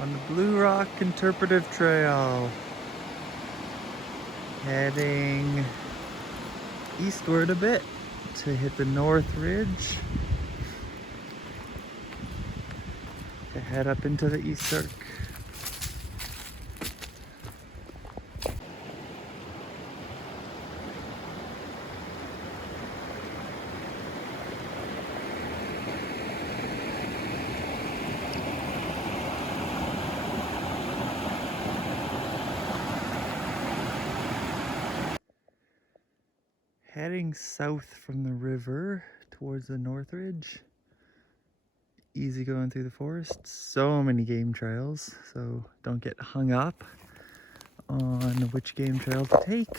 on the Blue Rock Interpretive Trail, heading eastward a bit to hit the North Ridge to head up into the East Cirque. Heading south from the river towards the North Ridge. Easy going through the forest. So many game trails, so don't get hung up on which game trail to take,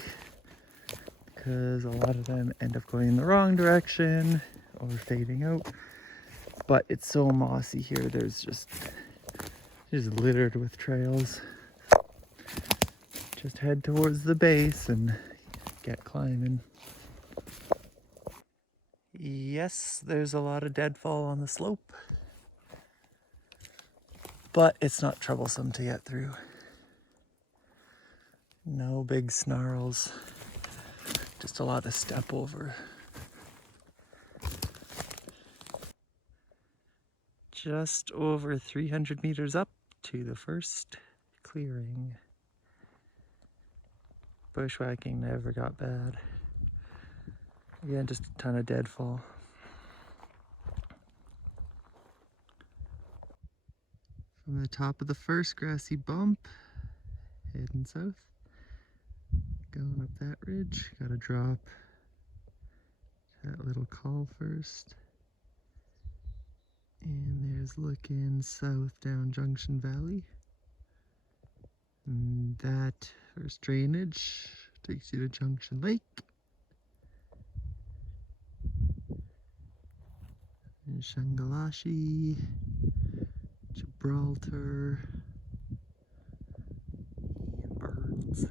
because a lot of them end up going in the wrong direction or fading out. But it's so mossy here, there's just littered with trails. Just head towards the base and get climbing. Yes, there's a lot of deadfall on the slope, but it's not troublesome to get through. No big snarls, just a lot of step over. Just over 300 meters up to the first clearing. Bushwhacking never got bad. Again, just a ton of deadfall. From the top of the first grassy bump, heading south, going up that ridge, gotta drop that little call first. And there's looking south down Junction Valley. And that first drainage takes you to Junction Lake. And Shangalashi, Gibraltar, and Burns.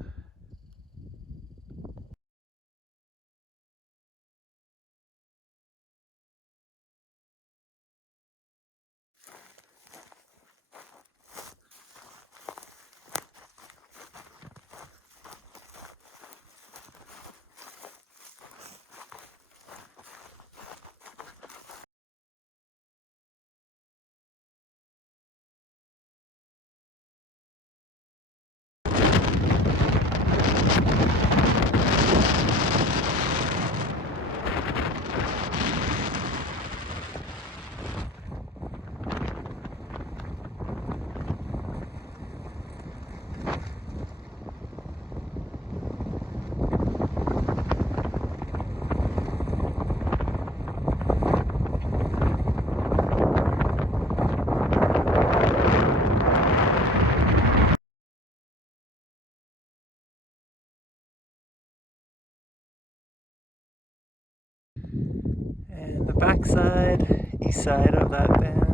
And the backside, east side of that band.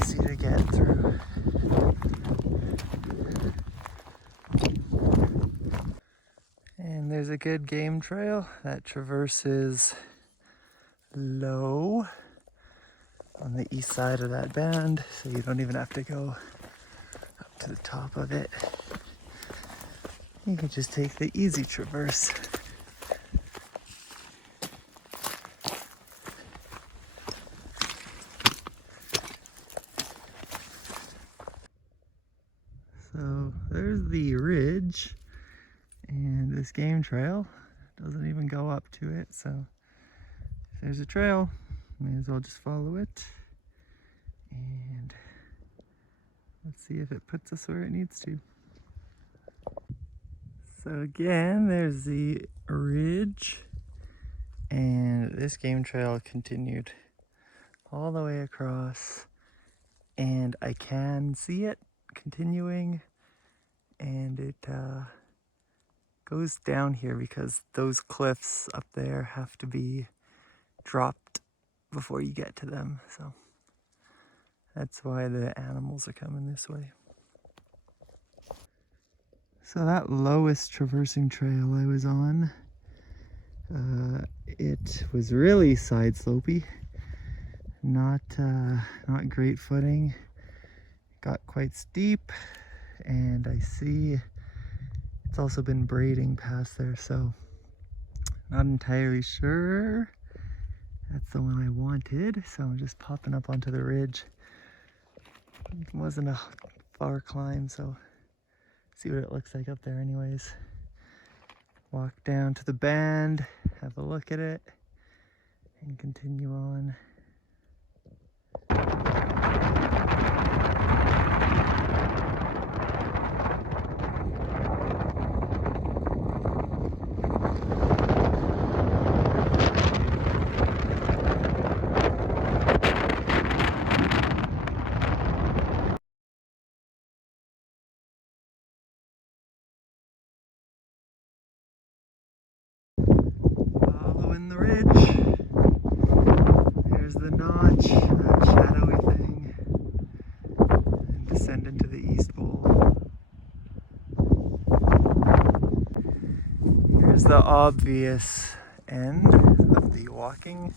Easy to get through. And there's a good game trail that traverses low on the east side of that band, so you don't even have to go up to the top of it. You can just take the easy traverse. So there's the ridge, and this game trail doesn't even go up to it, so if there's a trail, may as well just follow it. And let's see if it puts us where it needs to. So again, there's the ridge, and this game trail continued all the way across, and I can see it continuing, and it goes down here because those cliffs up there have to be dropped before you get to them, so that's why the animals are coming this way. So that lowest traversing trail I was on, it was really side slopey. not great footing. Got quite steep, and I see it's also been braiding past there, so not entirely sure that's the one I wanted. So I'm just popping up onto the ridge. It wasn't a far climb, so see what it looks like up there anyways. Walk down to the band, have a look at it, and continue on. Following the ridge. There's the notch, that shadowy thing, and descend into the east bowl. Here's the obvious end of the walking,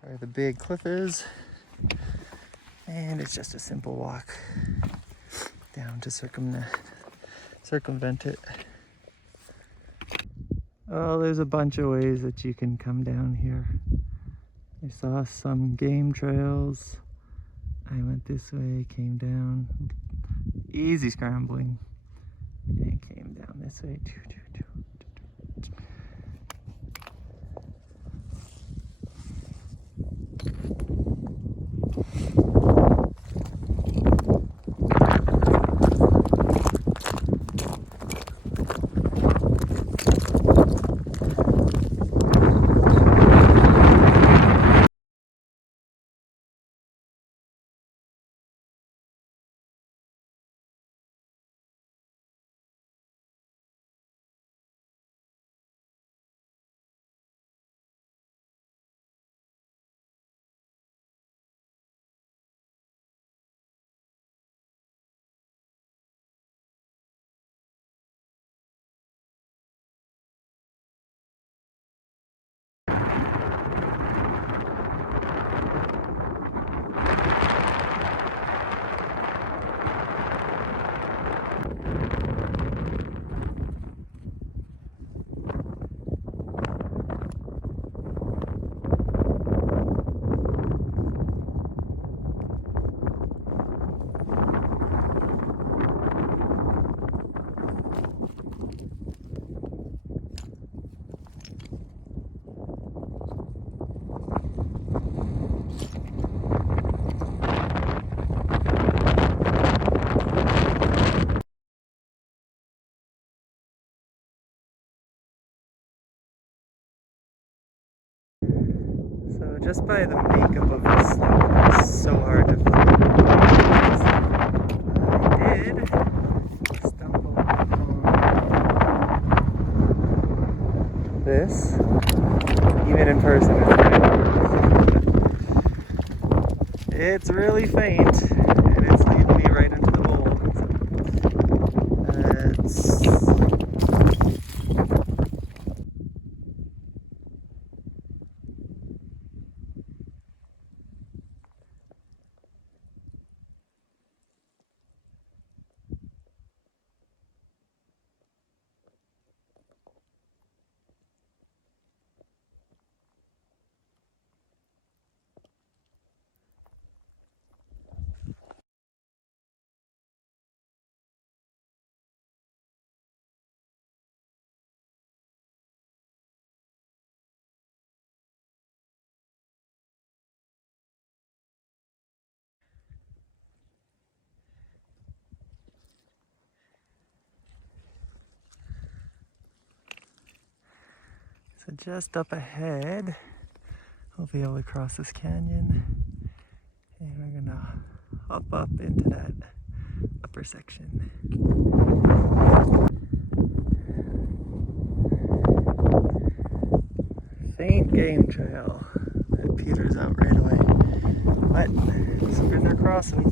where the big cliff is, and it's just a simple walk down to circumvent it. Oh, there's a bunch of ways that you can come down here. I saw some game trails. I went this way, came down, easy scrambling, and came down this way. So just by the makeup of the slope, it's so hard to find. I did stumble upon this. Even in person, it's really faint, and it's leading me right into the hole. So just up ahead, we'll be able to cross this canyon, and we're gonna hop up into that upper section. Faint game trail that peters out right away, but some good they're crossing.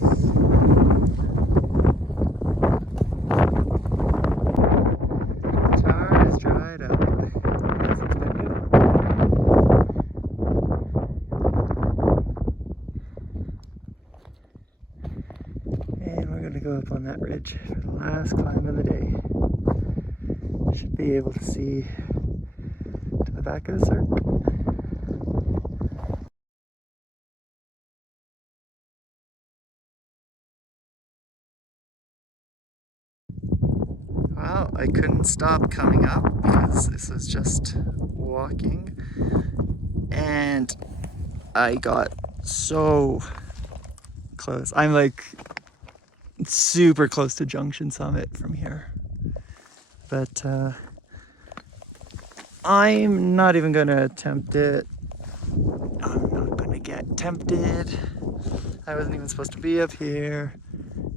Tarn is dried up. As expected. up on that ridge for the last climb of the day. Should be able to see to the back of the cirque. Well, I couldn't stop coming up because this is just walking, and I got so close. I'm like super close to Junction summit from here, but I'm not even gonna attempt it. I'm not gonna get tempted. I wasn't even supposed to be up here.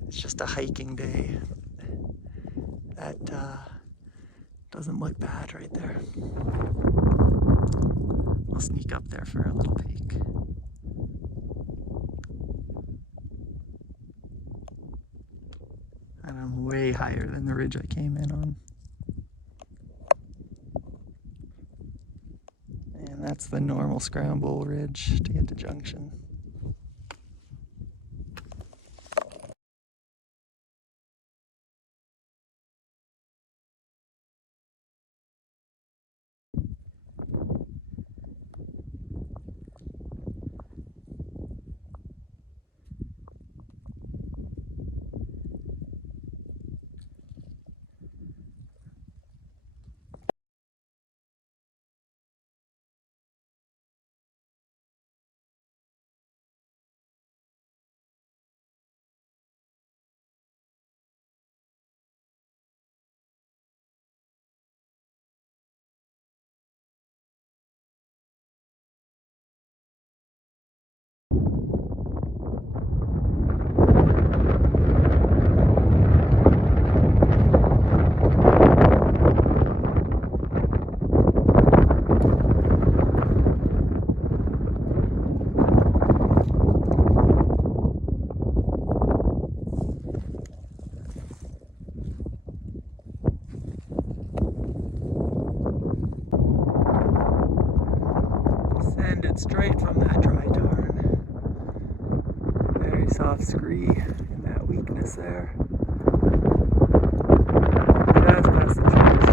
It's just a hiking day. That doesn't look bad right there. I'll sneak up there for a little peek. And I'm way higher than the ridge I came in on. And that's the normal scramble ridge to get to Junction. Descended straight from that dry tarn. Very soft scree in that weakness there. Just past the trees.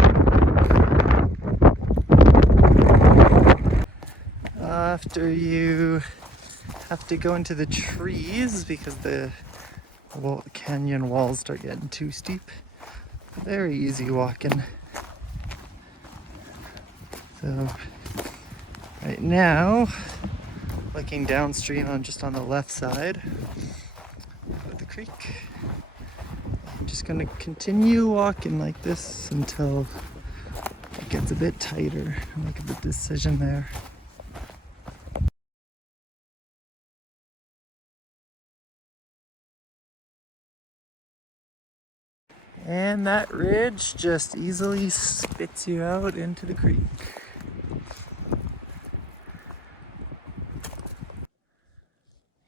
After you have to go into the trees because the canyon walls start getting too steep. Very easy walking. So right now, looking downstream, I'm just on the left side of the creek. I'm just gonna continue walking like this until it gets a bit tighter. Look at the decision there. And that ridge just easily spits you out into the creek.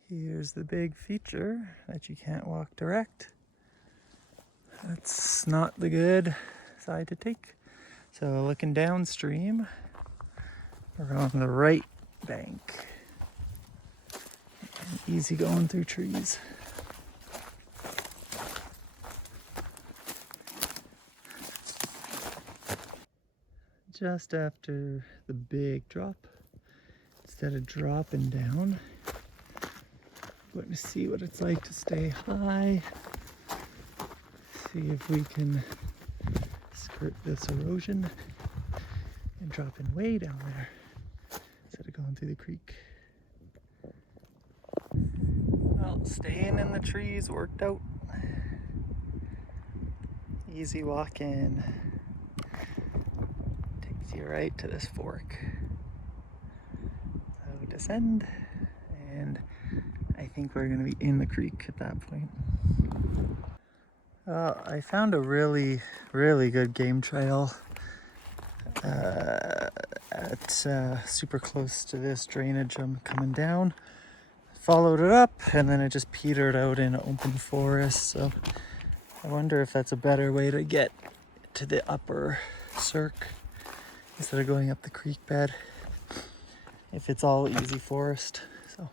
Here's the big feature that you can't walk direct. That's not the good side to take. So looking downstream, we're on the right bank. And easy going through trees. Just after the big drop, instead of dropping down, I'm going to see what it's like to stay high. See if we can skirt this erosion and drop in way down there instead of going through the creek. Well, staying in the trees worked out. Easy walking. Takes you right to this fork. So descend, and I think we're gonna be in the creek at that point. I found a really good game trail at super close to this drainage I'm coming down. Followed it up, and then it just petered out in open forest. So I wonder if that's a better way to get to the upper cirque instead of going up the creek bed, if it's all easy forest. So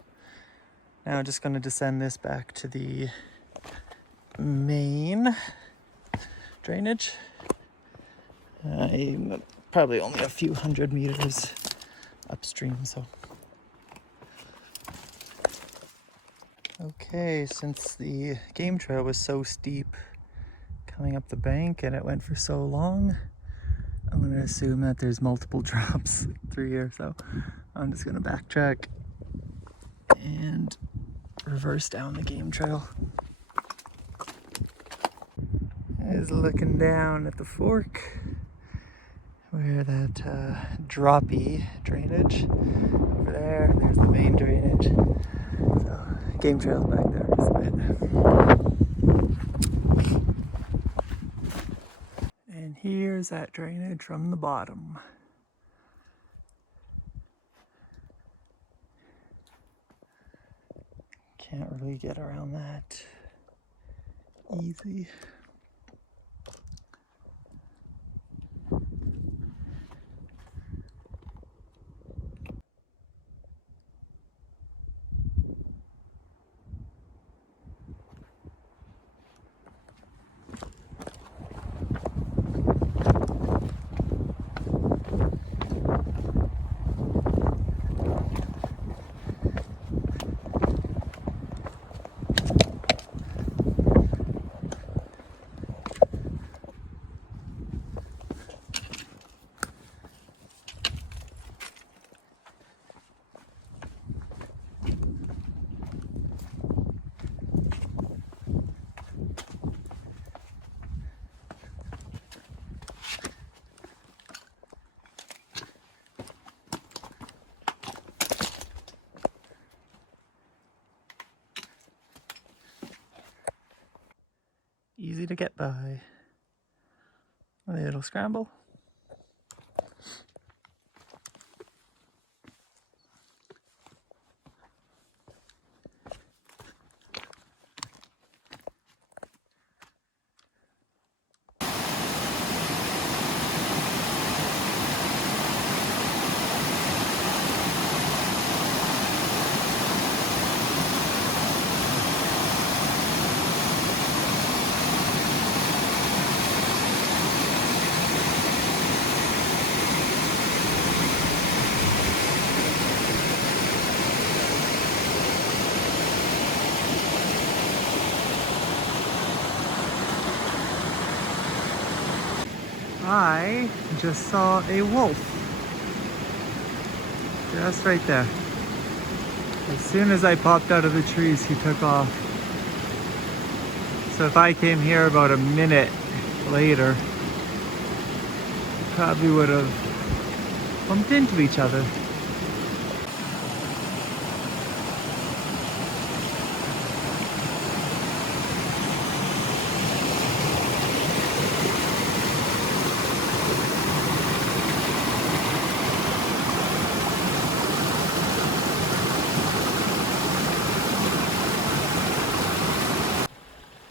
now I'm just going to descend this back to the main drainage. I'm probably only a few hundred meters upstream, so. Okay, since the game trail was so steep coming up the bank and it went for so long, I'm gonna assume that there's multiple drops through here, so I'm just gonna backtrack and reverse down the game trail. Is looking down at the fork where that droppy drainage over there's the main drainage. So game trail's back there just a bit. And here's that drainage from the bottom. Can't really get around that easy. Easy to get by. A little scramble. I just saw a wolf. Just right there. As soon as I popped out of the trees, he took off. So if I came here about a minute later, we probably would have bumped into each other.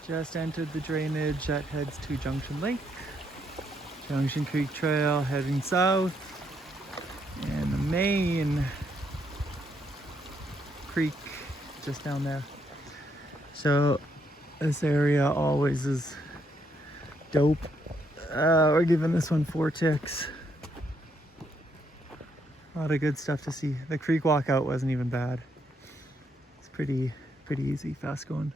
Just entered the drainage that heads to Junction Lake. Junction Creek Trail heading south. And the main creek just down there. So this area always is dope. We're giving this one 4 ticks. A lot of good stuff to see. The creek walkout wasn't even bad. It's pretty easy, fast going.